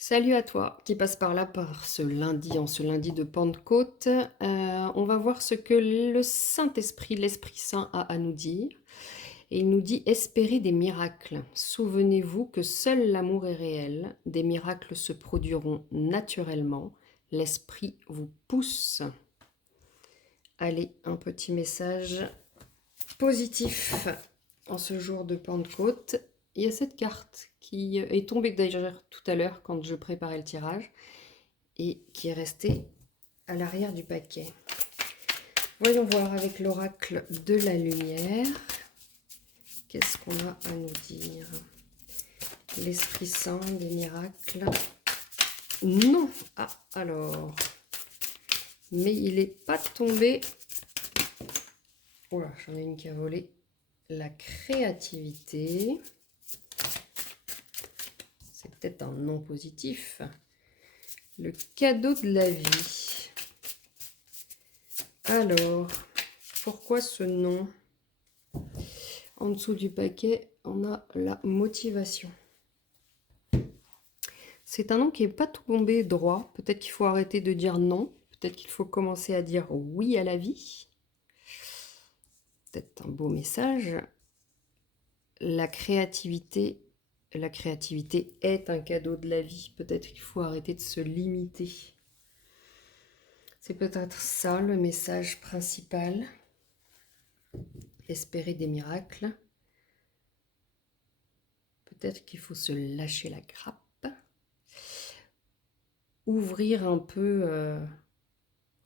Salut à toi qui passe par là par en ce lundi de Pentecôte. On va voir ce que le Saint-Esprit, l'Esprit Saint a à nous dire. Et il nous dit espérez des miracles. Souvenez-vous que seul l'amour est réel. Des miracles se produiront naturellement. L'Esprit vous pousse. Allez, un petit message positif en ce jour de Pentecôte. Il y a cette carte qui est tombée d'ailleurs tout à l'heure quand je préparais le tirage et qui est restée à l'arrière du paquet. Voyons voir avec l'oracle de la lumière. Qu'est-ce qu'on a à nous dire? L'Esprit Saint, des miracles. Non. Ah, alors. Mais il n'est pas tombé. Oula, j'en ai une qui a volé. La créativité. C'est peut-être un non positif. Le cadeau de la vie. Alors, pourquoi ce nom? En dessous du paquet, on a la motivation. C'est un nom qui n'est pas tout bombé droit. Peut-être qu'il faut arrêter de dire non. Peut-être qu'il faut commencer à dire oui à la vie. Peut-être un beau message. La créativité est un cadeau de la vie. Peut-être qu'il faut arrêter de se limiter. C'est peut-être ça le message principal. Espérer des miracles. Peut-être qu'il faut se lâcher la grappe. Ouvrir un peu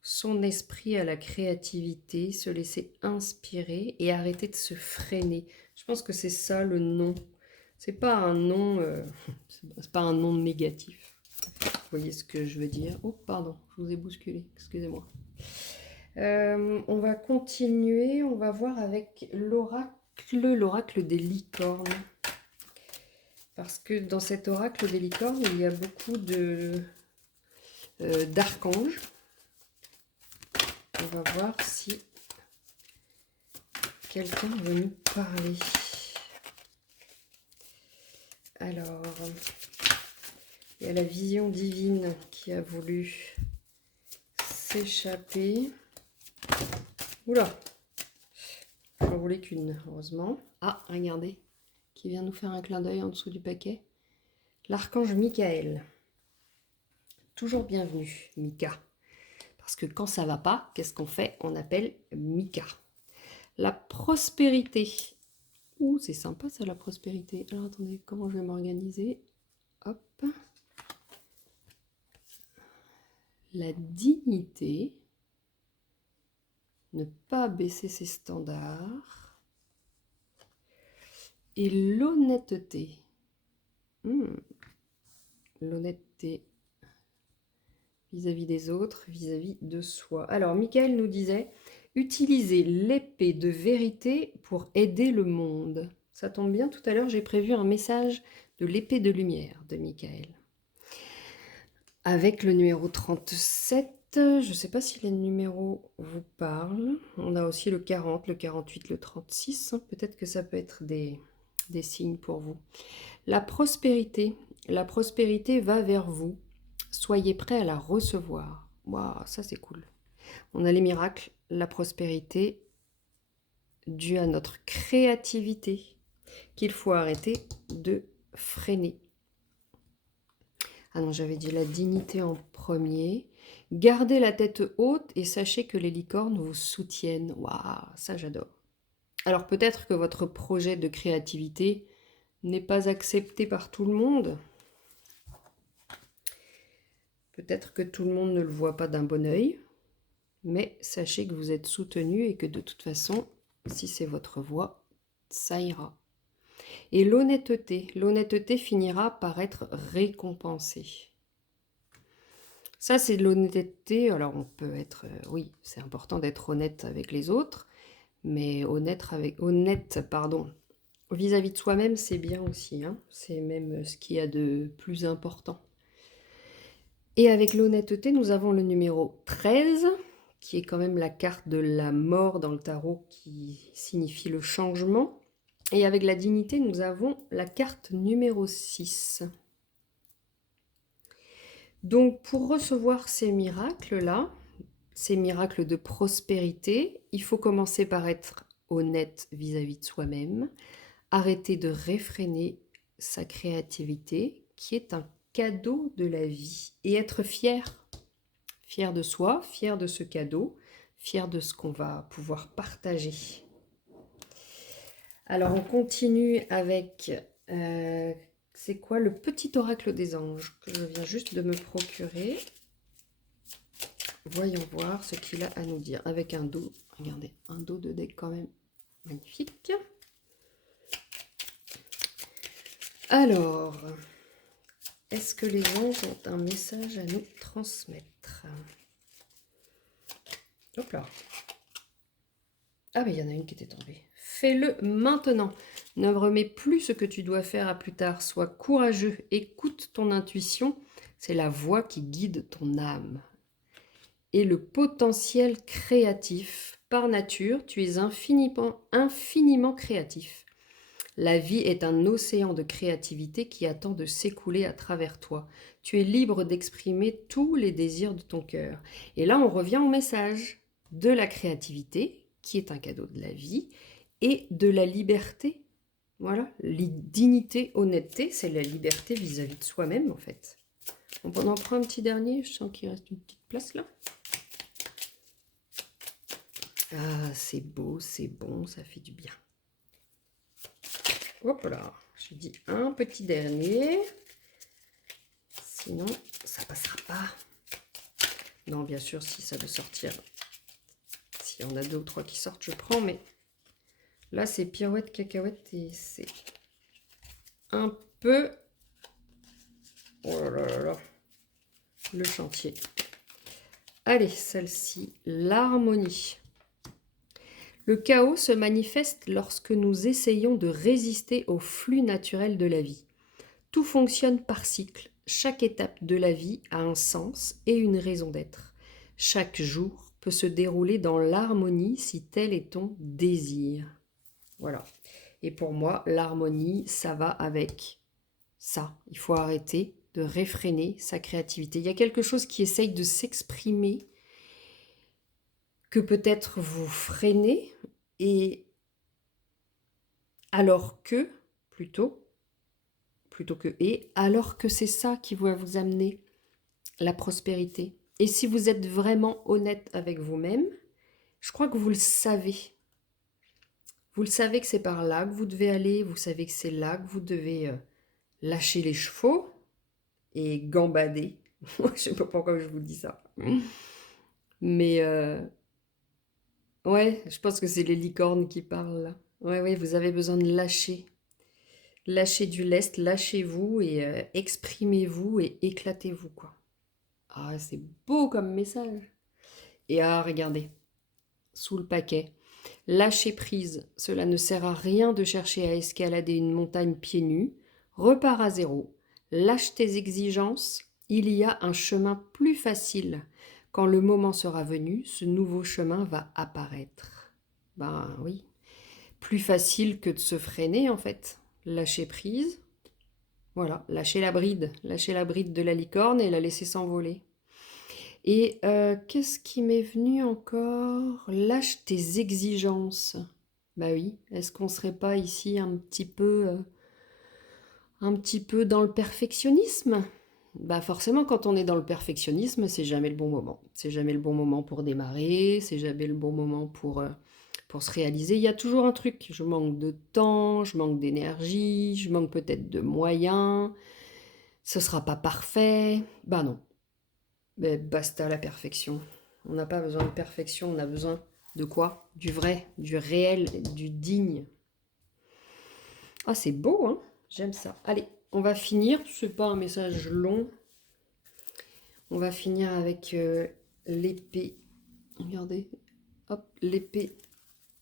son esprit à la créativité, se laisser inspirer et arrêter de se freiner. Je pense que c'est ça le nom. C'est pas un nom, c'est pas un nom négatif. Vous voyez ce que je veux dire? Oh, pardon, je vous ai bousculé, excusez-moi. On va continuer, on va voir avec l'oracle des licornes. Parce que dans cet oracle des licornes, il y a beaucoup d'archanges. On va voir si quelqu'un veut nous parler. Alors, il y a la vision divine qui a voulu s'échapper. Oula, j'en voulais qu'une, heureusement. Ah, regardez, qui vient nous faire un clin d'œil en dessous du paquet. L'archange Michael. Toujours bienvenue, Mika. Parce que quand ça va pas, qu'est-ce qu'on fait? On appelle Mika. La prospérité. Ouh, c'est sympa ça, la prospérité. Alors attendez, comment je vais m'organiser? Hop. La dignité. Ne pas baisser ses standards. Et l'honnêteté. L'honnêteté vis-à-vis des autres, vis-à-vis de soi. Alors, Michael nous disait, utilisez l'épée de vérité pour aider le monde. Ça tombe bien, tout à l'heure, j'ai prévu un message de l'épée de lumière de Michael. Avec le numéro 37, je ne sais pas si les numéros vous parlent. On a aussi le 40, le 48, le 36. Peut-être que ça peut être des signes pour vous. La prospérité va vers vous. Soyez prêts à la recevoir. Waouh, ça c'est cool. On a les miracles, la prospérité, due à notre créativité, qu'il faut arrêter de freiner. Ah non, j'avais dit la dignité en premier. Gardez la tête haute et sachez que les licornes vous soutiennent. Waouh, ça j'adore. Alors peut-être que votre projet de créativité n'est pas accepté par tout le monde. Peut-être que tout le monde ne le voit pas d'un bon œil, mais sachez que vous êtes soutenu et que de toute façon, si c'est votre voie, ça ira. Et l'honnêteté finira par être récompensée. Ça, c'est de l'honnêteté. Alors, on peut être... oui, c'est important d'être honnête avec les autres, mais honnête, vis-à-vis de soi-même, c'est bien aussi. Hein, c'est même ce qu'il y a de plus important. Et avec l'honnêteté, nous avons le numéro 13, qui est quand même la carte de la mort dans le tarot, qui signifie le changement. Et avec la dignité, nous avons la carte numéro 6. Donc, pour recevoir ces miracles-là, ces miracles de prospérité, il faut commencer par être honnête vis-à-vis de soi-même, arrêter de réfréner sa créativité, qui est un cadeau de la vie, et être fier, fier de soi, fier de ce cadeau, fier de ce qu'on va pouvoir partager. Alors, on continue avec, c'est quoi, le petit oracle des anges que je viens juste de me procurer. Voyons voir ce qu'il a à nous dire avec un dos. Regardez, un dos de deck quand même magnifique. Alors, est-ce que les anges ont un message à nous transmettre? Hop là. Ah, mais il y en a une qui était tombée. Fais-le maintenant. Ne remets plus ce que tu dois faire à plus tard. Sois courageux. Écoute ton intuition. C'est la voix qui guide ton âme. Et le potentiel créatif. Par nature, tu es infiniment créatif. La vie est un océan de créativité qui attend de s'écouler à travers toi. Tu es libre d'exprimer tous les désirs de ton cœur. Et là, on revient au message de la créativité, qui est un cadeau de la vie, et de la liberté. Voilà, dignité, honnêteté, c'est la liberté vis-à-vis de soi-même, en fait. On en prend un petit dernier, je sens qu'il reste une petite place là. Ah, c'est beau, c'est bon, ça fait du bien. Hop là, je dis un petit dernier. Sinon, ça passera pas. Non, bien sûr, si ça veut sortir. S'il y en a 2 ou 3 qui sortent, je prends. Mais là, c'est pirouette, cacahuète et c'est un peu... Oh là là là. Le chantier. Allez, celle-ci, l'harmonie. Le chaos se manifeste lorsque nous essayons de résister au flux naturel de la vie. Tout fonctionne par cycle. Chaque étape de la vie a un sens et une raison d'être. Chaque jour peut se dérouler dans l'harmonie si tel est ton désir. Voilà. Et pour moi, l'harmonie, ça va avec ça. Il faut arrêter de réfréner sa créativité. Il y a quelque chose qui essaye de s'exprimer que peut-être vous freinez et alors que, plutôt que et, alors que c'est ça qui va vous amener la prospérité. Et si vous êtes vraiment honnête avec vous-même, je crois que vous le savez. Vous le savez que c'est par là que vous devez aller, vous savez que c'est là que vous devez lâcher les chevaux et gambader. Je ne sais pas pourquoi je vous dis ça. Mais ouais, je pense que c'est les licornes qui parlent là. Ouais, vous avez besoin de lâcher. Lâchez du lest, lâchez-vous et exprimez-vous et éclatez-vous, quoi. Ah, c'est beau comme message. Et ah, regardez, sous le paquet. Lâcher prise, cela ne sert à rien de chercher à escalader une montagne pieds nus. Repars à zéro. Lâche tes exigences. Il y a un chemin plus facile. Quand le moment sera venu, ce nouveau chemin va apparaître. Ben oui, plus facile que de se freiner en fait. Lâcher prise. Voilà, lâcher la bride de la licorne et la laisser s'envoler. Et qu'est-ce qui m'est venu encore? Lâche tes exigences. Bah oui, est-ce qu'on serait pas ici un petit peu dans le perfectionnisme? Bah forcément, quand on est dans le perfectionnisme, c'est jamais le bon moment. C'est jamais le bon moment pour démarrer, c'est jamais le bon moment pour se réaliser. Il y a toujours un truc. Je manque de temps, je manque d'énergie, je manque peut-être de moyens. Ce sera pas parfait. Bah non. Mais basta la perfection. On n'a pas besoin de perfection, on a besoin de quoi? Du vrai, du réel, du digne. Ah, c'est beau, hein? J'aime ça. Allez, on va finir. C'est pas un message long. On va finir avec l'épée. Regardez. Hop, l'épée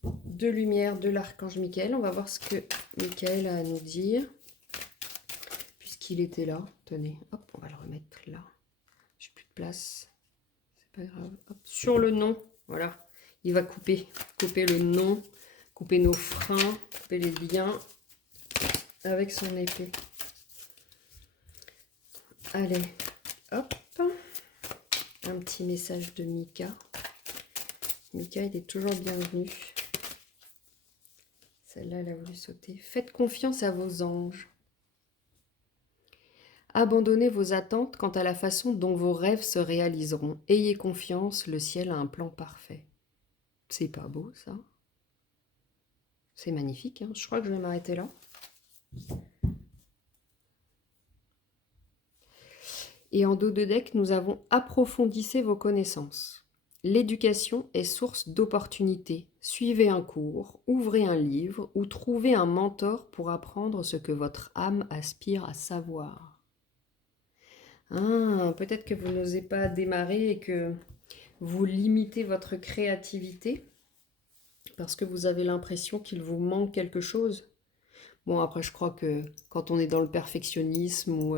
de lumière de l'archange Michael. On va voir ce que Michael a à nous dire. Puisqu'il était là. Tenez, hop, on va le remettre là. J'ai plus de place. C'est pas grave. Hop, sur le nom, voilà. Il va couper le nom, couper nos freins, couper les liens avec son épée. Allez, Hop, un petit message de Mika. Mika, il est toujours bienvenu. Celle-là, elle a voulu sauter. Faites confiance à vos anges. Abandonnez vos attentes quant à la façon dont vos rêves se réaliseront. Ayez confiance, le ciel a un plan parfait. C'est pas beau, ça? C'est magnifique, hein. Je crois que je vais m'arrêter là. Et en dos de deck, nous avons approfondissez vos connaissances. L'éducation est source d'opportunités. Suivez un cours, ouvrez un livre ou trouvez un mentor pour apprendre ce que votre âme aspire à savoir. Ah, peut-être que vous n'osez pas démarrer et que vous limitez votre créativité parce que vous avez l'impression qu'il vous manque quelque chose. Bon, après, je crois que quand on est dans le perfectionnisme ou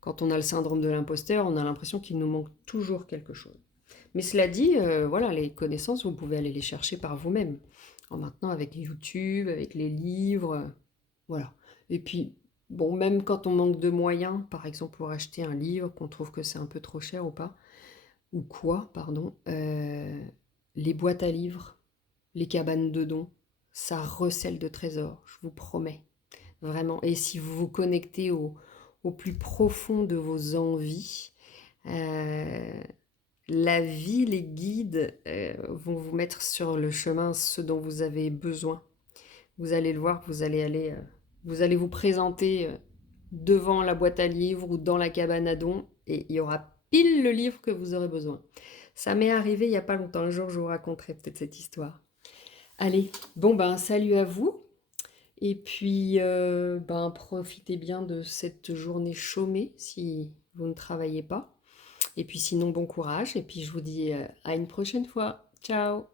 quand on a le syndrome de l'imposteur, on a l'impression qu'il nous manque toujours quelque chose. Mais cela dit, voilà, les connaissances, vous pouvez aller les chercher par vous-même. Maintenant, avec YouTube, avec les livres, voilà. Et puis, bon, même quand on manque de moyens, par exemple pour acheter un livre, qu'on trouve que c'est un peu trop cher ou pas, ou quoi, pardon, les boîtes à livres, les cabanes de dons, ça recèle de trésors, je vous promets. Vraiment. Et si vous vous connectez au plus profond de vos envies, euh, la vie, les guides vont vous mettre sur le chemin ce dont vous avez besoin. Vous allez le voir, vous allez vous présenter devant la boîte à livres ou dans la cabane à dons et il y aura pile le livre que vous aurez besoin. Ça m'est arrivé il n'y a pas longtemps. Un jour, je vous raconterai peut-être cette histoire. Allez, bon ben salut à vous. Et puis, ben, profitez bien de cette journée chômée si vous ne travaillez pas. Et puis sinon, bon courage. Et puis je vous dis à une prochaine fois. Ciao!